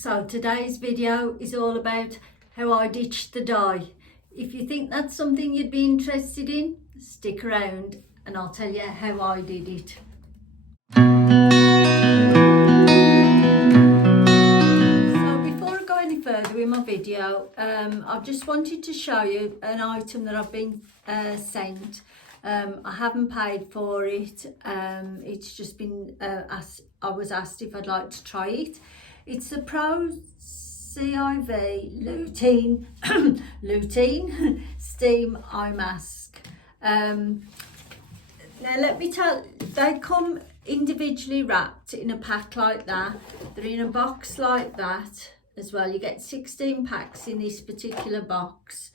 So today's video is all about how I ditched the dye. If you think that's something you'd be interested in, stick around and I'll tell you how I did it. So before I go any further with my video, I just wanted to show you an item that I've been sent. I haven't paid for it. It's just been I was asked if I'd like to try it. It's the ProCIV lutein Steam Eye Mask. Now let me tell, they come individually wrapped in a pack like that. They're in a box like that as well. You get 16 packs in this particular box.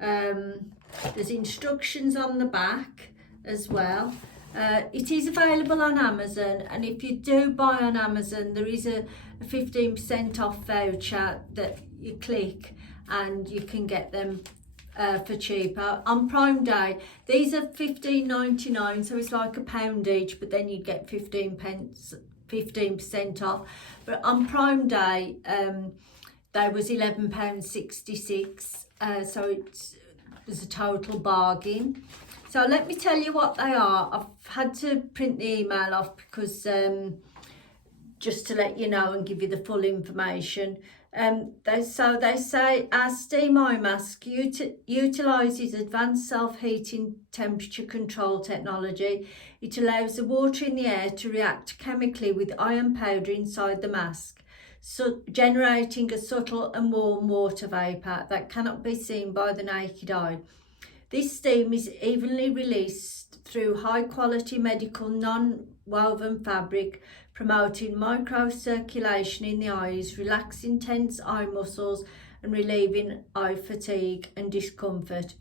There's instructions on the back as well. It is available on Amazon, and if you do buy on Amazon, there is a 15% off voucher that you click and you can get them for cheaper. On Prime Day, these are $15.99, so it's like £1 each, but then you get 15% off. But on Prime Day, they was £11.66, so it was a total bargain. So let me tell you what they are. I've had to print the email off because just to let you know and give you the full information. They say our steam eye mask utilises advanced self-heating temperature control technology. It allows the water in the air to react chemically with iron powder inside the mask, so generating a subtle and warm water vapour that cannot be seen by the naked eye. This steam is evenly released through high-quality medical non-woven fabric, promoting microcirculation in the eyes, relaxing tense eye muscles and relieving eye fatigue and discomfort.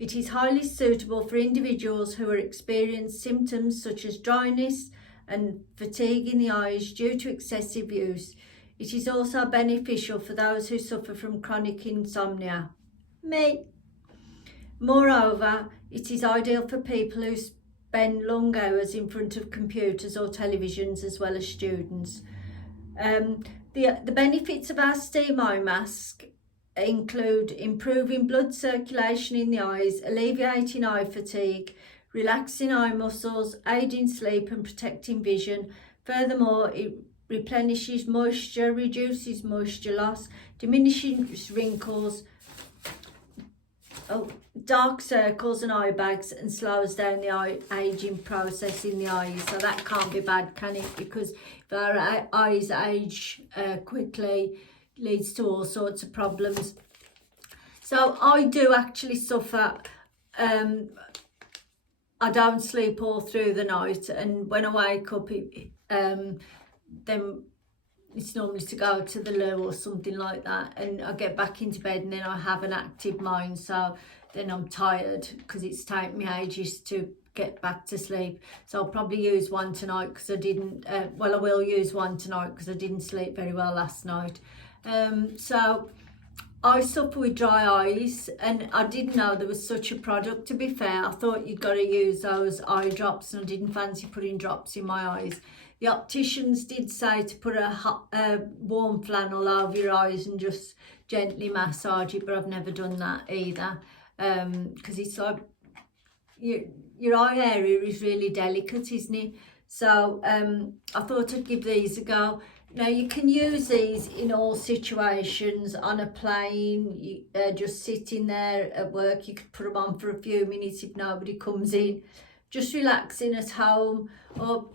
It is highly suitable for individuals who experience symptoms such as dryness and fatigue in the eyes due to excessive use. It is also beneficial for those who suffer from chronic insomnia. Me. Moreover, it is ideal for people who spend long hours in front of computers or televisions, as well as students. The benefits of our steam eye mask include improving blood circulation in the eyes, alleviating eye fatigue, relaxing eye muscles, aiding sleep and protecting vision. Furthermore, it replenishes moisture, reduces moisture loss, diminishes wrinkles, dark circles and eye bags, and slows down the aging process in the eyes. So that can't be bad, can it? Because if our eyes age quickly, it leads to all sorts of problems. So I do actually suffer. I don't sleep all through the night, and when I wake up, then it's normally to go to the loo or something like that, and I get back into bed and then I have an active mind, so then I'm tired because it's taken me ages to get back to sleep. So I'll probably use one tonight because I didn't, I will use one tonight because I didn't sleep very well last night. So I suffer with dry eyes, and I didn't know there was such a product. To be fair, I thought you'd got to use those eye drops, and I didn't fancy putting drops in my eyes. The opticians did say to put a warm flannel over your eyes and just gently massage it, but I've never done that either, because it's like your eye area is really delicate, isn't it? So I thought I'd give these a go. Now you can use these in all situations. On a plane, just sitting there at work, you could put them on for a few minutes if nobody comes in. Just relaxing at home, or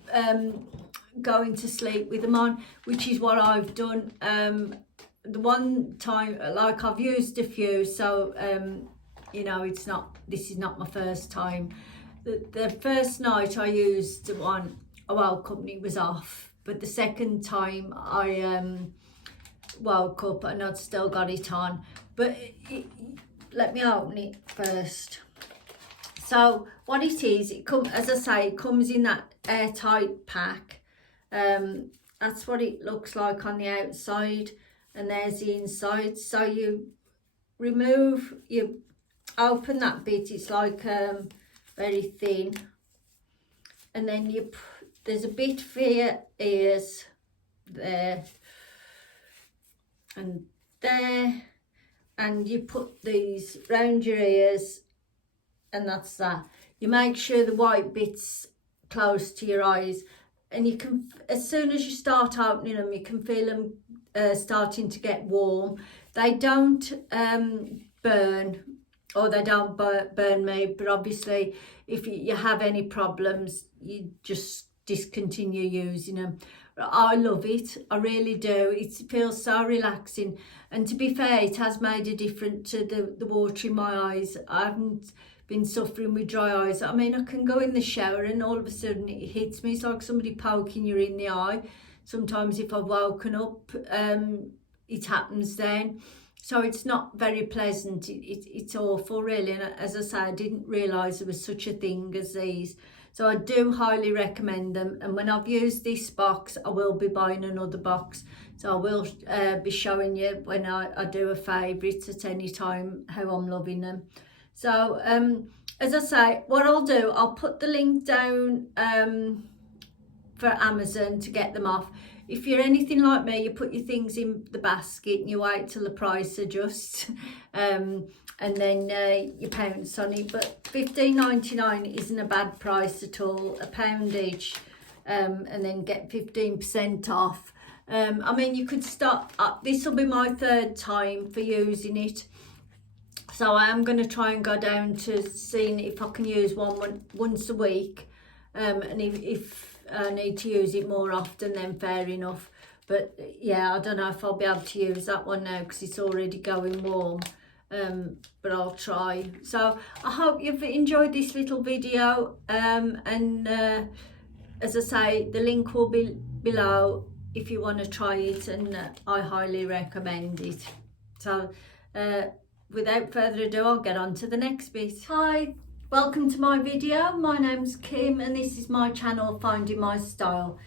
going to sleep with them on, which is what I've done. The one time, like, I've used a few, so you know, this is not my first time. The first night I used one, I woke up and it was off, but the second time I woke up and I'd still got it on. But let me open it first. So what it is, as I say, it comes in that airtight pack. That's what it looks like on the outside, and there's the inside. So you open that bit, it's like very thin, and then there's a bit for your ears there, and there, and you put these round your ears, and that's that. You make sure the white bit's close to your eyes, and you can, as soon as you start opening them, you can feel them starting to get warm. They don't burn, or they don't burn me, but obviously if you have any problems, you just discontinue using them. I love it, I really do. It feels so relaxing, and to be fair, it has made a difference to the water in my eyes. I haven't been suffering with dry eyes. I mean, I can go in the shower and all of a sudden it hits me. It's like somebody poking you in the eye. Sometimes if I've woken up, it happens then. So it's not very pleasant. It's awful, really. And as I say, I didn't realise there was such a thing as these. So I do highly recommend them. And when I've used this box, I will be buying another box. So I will be showing you when I do a favourite at any time how I'm loving them. So as I say, what I'll do, I'll put the link down for Amazon to get them off. If you're anything like me, you put your things in the basket and you wait till the price adjusts, and then you pounce on it. But $15.99 isn't a bad price at all, £1 each, and then get 15% off. I mean, you could start, this will be my 3rd time for using it. So I am going to try and go down to seeing if I can use one once a week, and if I need to use it more often, then fair enough. But yeah, I don't know if I'll be able to use that one now because it's already going warm, but I'll try. So I hope you've enjoyed this little video, and as I say, the link will be below if you want to try it, and I highly recommend it. So without further ado, I'll get on to the next bit. Hi, welcome to my video. My name's Kim and this is my channel, Finding My Style.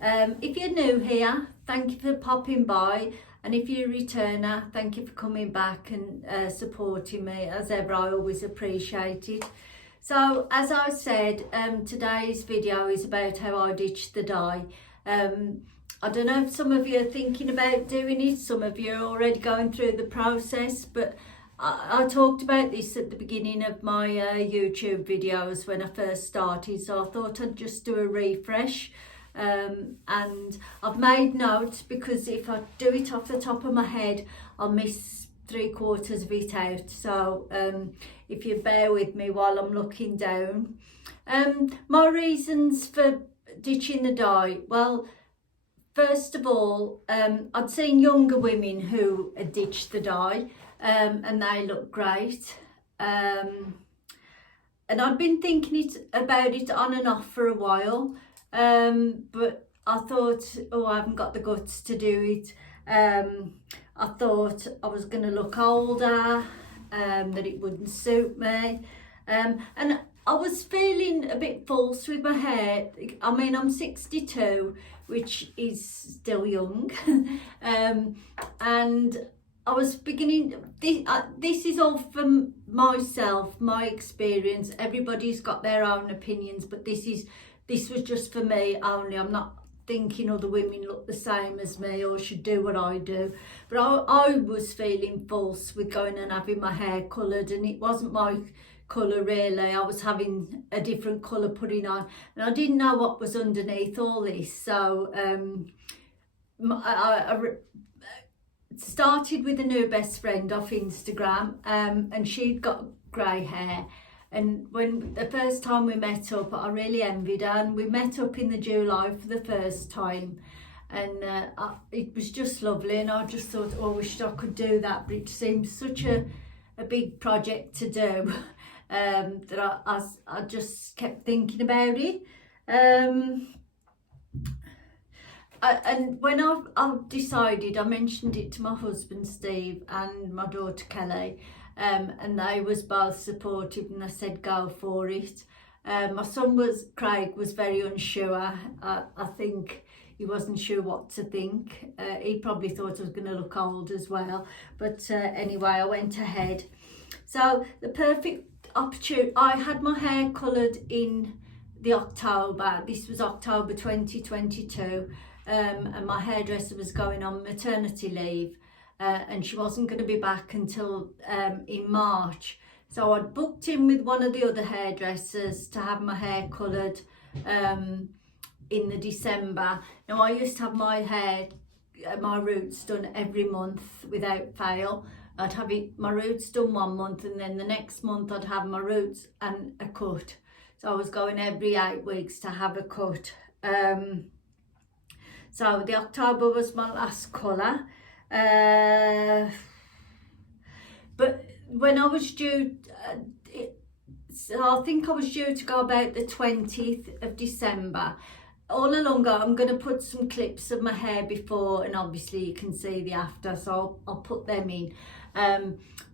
If you're new here, thank you for popping by, and if you're a returner, thank you for coming back and supporting me. As ever, I always appreciate it. So as I said, today's video is about how I ditched the dye. I don't know if some of you are thinking about doing it, some of you are already going through the process, but I talked about this at the beginning of my YouTube videos when I first started, so I thought I'd just do a refresh, and I've made notes because if I do it off the top of my head, I'll miss 3/4 of it out. So if you bear with me while I'm looking down. My reasons for ditching the dye, well, first of all, I'd seen younger women who had ditched the dye, and they look great, and I'd been thinking about it on and off for a while, but I thought, oh, I haven't got the guts to do it. I thought I was going to look older, that it wouldn't suit me, and I was feeling a bit false with my hair. I mean, I'm 62, which is still young, and I was beginning, this is all from myself, my experience. Everybody's got their own opinions, but this was just for me only. I'm not thinking other women look the same as me or should do what I do. But I was feeling false with going and having my hair coloured, and it wasn't my colour really. I was having a different colour putting on, and I didn't know what was underneath all this. So I started with a new best friend off Instagram, and she'd got grey hair, and when the first time we met up, I really envied her, and we met up in the July for the first time, and it was just lovely, and I just thought, oh, I wished I could do that, but it seems such a big project to do, that I just kept thinking about it. And when I've decided, I mentioned it to my husband Steve and my daughter Kelly, and they was both supportive, and I said go for it. My son Craig was very unsure. I think he wasn't sure what to think. He probably thought I was going to look old as well, but anyway, I went ahead. So the perfect opportunity, I had my hair coloured in the October. This was October 2022. And my hairdresser was going on maternity leave, and she wasn't going to be back until in March. So I'd booked in with one of the other hairdressers to have my hair coloured in the December. Now I used to have my hair, my roots done every month without fail. I'd have my roots done 1 month, and then the next month I'd have my roots and a cut. So I was going every 8 weeks to have a cut. So the October was my last colour. But when I was due, so I think I was due to go about the 20th of December. All along I'm going to put some clips of my hair before, and obviously you can see the after, so I'll put them in.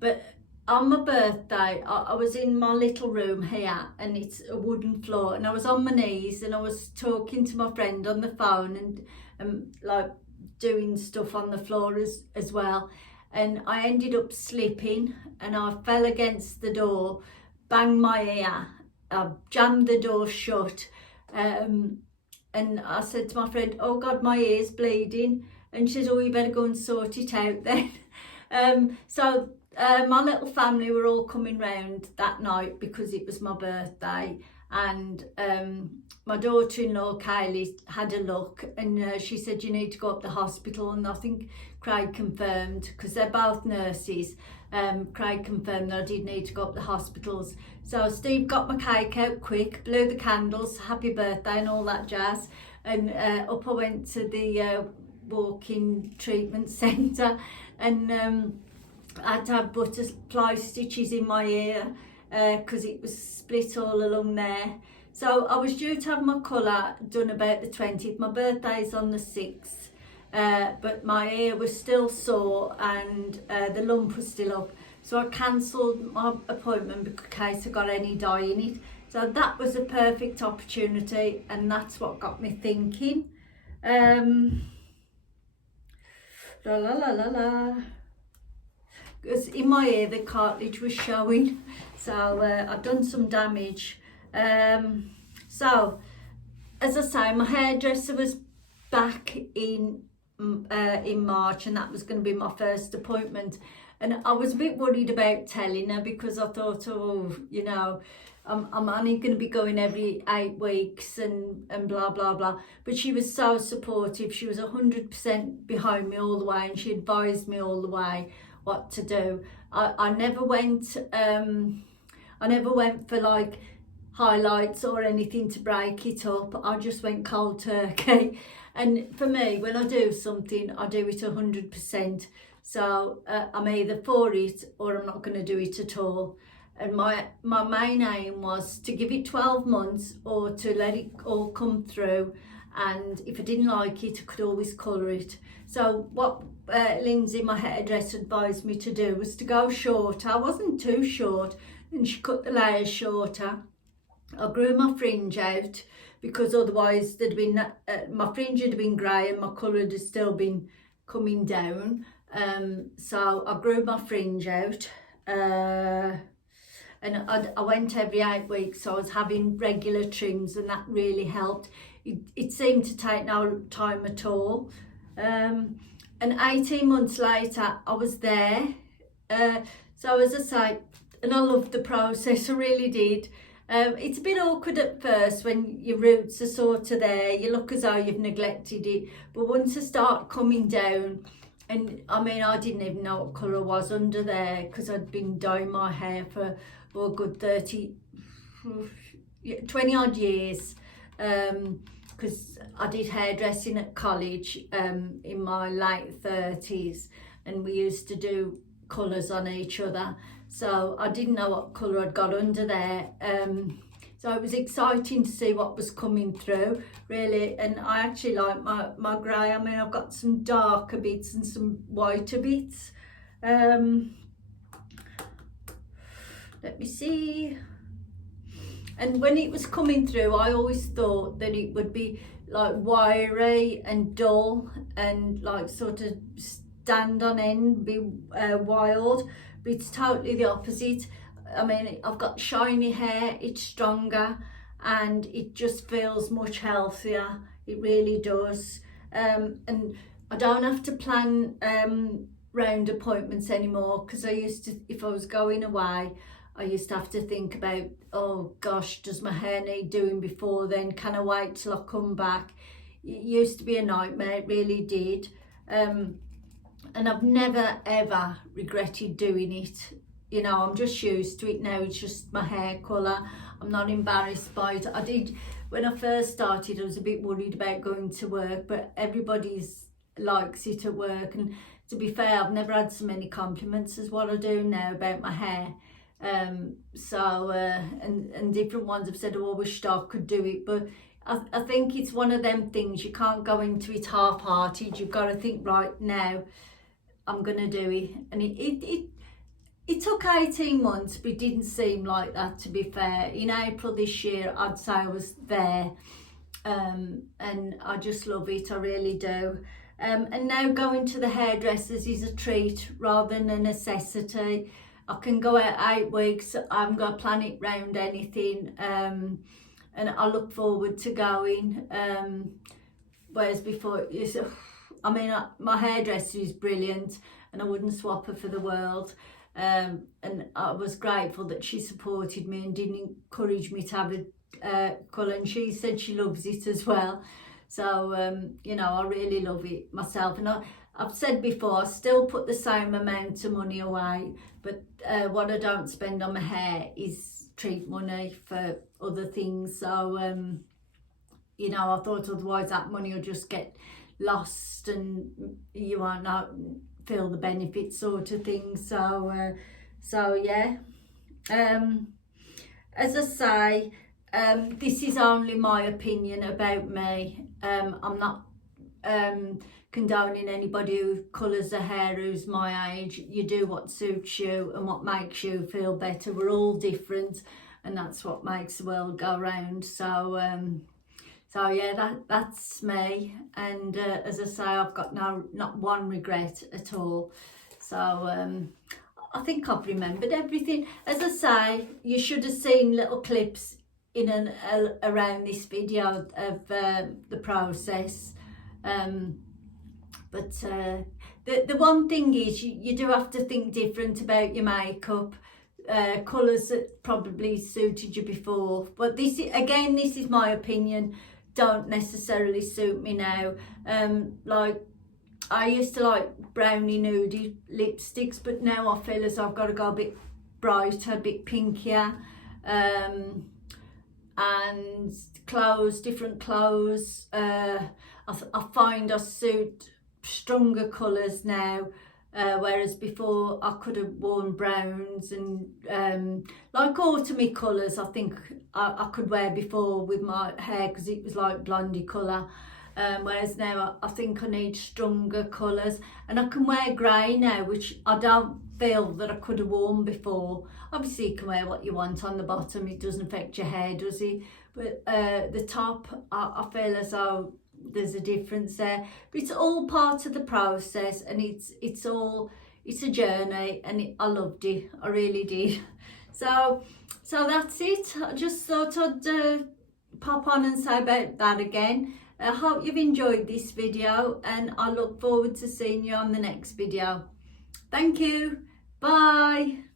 But on my birthday, I was in my little room here, and it's a wooden floor, and I was on my knees and I was talking to my friend on the phone and like doing stuff on the floor as well. And I ended up slipping and I fell against the door, banged my ear, I jammed the door shut, and I said to my friend, "Oh God, my ear's bleeding." And she said, "Oh, you better go and sort it out then." So my little family were all coming round that night because it was my birthday, and my daughter-in-law Kaylee had a look, and she said, "You need to go up the hospital." And I think Craig confirmed, because they're both nurses, Craig confirmed that I did need to go up the hospitals. So Steve got my cake out quick, blew the candles, happy birthday and all that jazz, and up I went to the walk-in treatment centre, and I had to have butterfly stitches in my ear because it was split all along there. So I was due to have my colour done about the 20th. My birthday's on the 6th, but my ear was still sore and the lump was still up. So I cancelled my appointment in case I got any dye in it. So that was a perfect opportunity, and that's what got me thinking. La la la la la. Because in my ear the cartilage was showing, so I'd done some damage. So as I say, my hairdresser was back in March, and that was going to be my first appointment. And I was a bit worried about telling her because I thought, oh, you know, I'm only going to be going every 8 weeks and blah blah blah. But she was so supportive. She was 100% behind me all the way, and she advised me all the way what to do. I never went for like highlights or anything to break it up. I just went cold turkey. And for me, when I do something, I do it 100%. So I'm either for it or I'm not going to do it at all. And my main aim was to give it 12 months or to let it all come through. And if I didn't like it, I could always colour it. So what Lindsay, my hairdresser, advised me to do was to go shorter. I wasn't too short, and she cut the layers shorter. I grew my fringe out because otherwise there'd been my fringe had been grey and my colour had still been coming down. So I grew my fringe out, and I went every 8 weeks. So I was having regular trims, and that really helped. It seemed to take no time at all. And 18 months later, I was there. So as I say, and I loved the process, I really did. It's a bit awkward at first when your roots are sort of there, you look as though you've neglected it, but once I start coming down, and I mean, I didn't even know what colour was under there because I'd been dyeing my hair for a good 20 odd years, because I did hairdressing at college in my late 30s, and we used to do colours on each other. So I didn't know what colour I'd got under there. So it was exciting to see what was coming through, really. And I actually like my grey. I mean, I've got some darker bits and some whiter bits. Let me see. And when it was coming through, I always thought that it would be like wiry and dull and like sort of stand on end, be wild. But it's totally the opposite. I mean, I've got shiny hair, it's stronger, and it just feels much healthier. It really does. And I don't have to plan round appointments anymore, because I used to, if I was going away, I used to have to think about, oh gosh, does my hair need doing before then? Can I wait till I come back? It used to be a nightmare, it really did. And I've never ever regretted doing it. You know, I'm just used to it now. It's just my hair colour. I'm not embarrassed by it. I did, when I first started, I was a bit worried about going to work, but everybody's likes it at work. And to be fair, I've never had so many compliments as what I do now about my hair. And different ones have said, oh, I wish I could do it, but I think it's one of them things, you can't go into it half-hearted. You've got to think, right now I'm gonna do it. And it took 18 months, but it didn't seem like that, to be fair. In April this year, I'd say I was there, and I just love it, I really do. And now going to the hairdressers is a treat rather than a necessity. I can go out 8 weeks, I haven't got to plan it round anything, and I look forward to going. Whereas before, I mean, my hairdresser is brilliant and I wouldn't swap her for the world. And I was grateful that she supported me and didn't encourage me to have a colour, and she said she loves it as well. So, you know, I really love it myself. And I've said before, I still put the same amount of money away, but what I don't spend on my hair is treat money for other things. So, you know, I thought otherwise that money will just get lost and you won't feel the benefits, sort of thing. So, yeah. As I say, this is only my opinion about me. I'm not condoning anybody who colours their hair who's my age. You do what suits you and what makes you feel better. We're all different, and that's what makes the world go round. So yeah, that's me. And as I say, I've got not one regret at all. So I think I've remembered everything. As I say, you should have seen little clips in and around this video of the process. But the one thing is you do have to think different about your makeup. Colours that probably suited you before, but this is my opinion, don't necessarily suit me now. Like I used to like browny nudie lipsticks, but now I feel as I've got to go a bit brighter, a bit pinkier. And clothes, different clothes, I find I suit stronger colours now, whereas before I could have worn browns and like autumny colours. I think I could wear before with my hair because it was like blondie colour, whereas now I think I need stronger colours, and I can wear grey now, which I don't feel that I could have worn before. Obviously you can wear what you want on the bottom, it doesn't affect your hair, does it? But the top, I feel as though there's a difference there. But it's all part of the process, and it's a journey, and I loved it, I really did. So that's it. I just thought I'd pop on and say about that again. I hope you've enjoyed this video, and I look forward to seeing you on the next video. Thank you. Bye.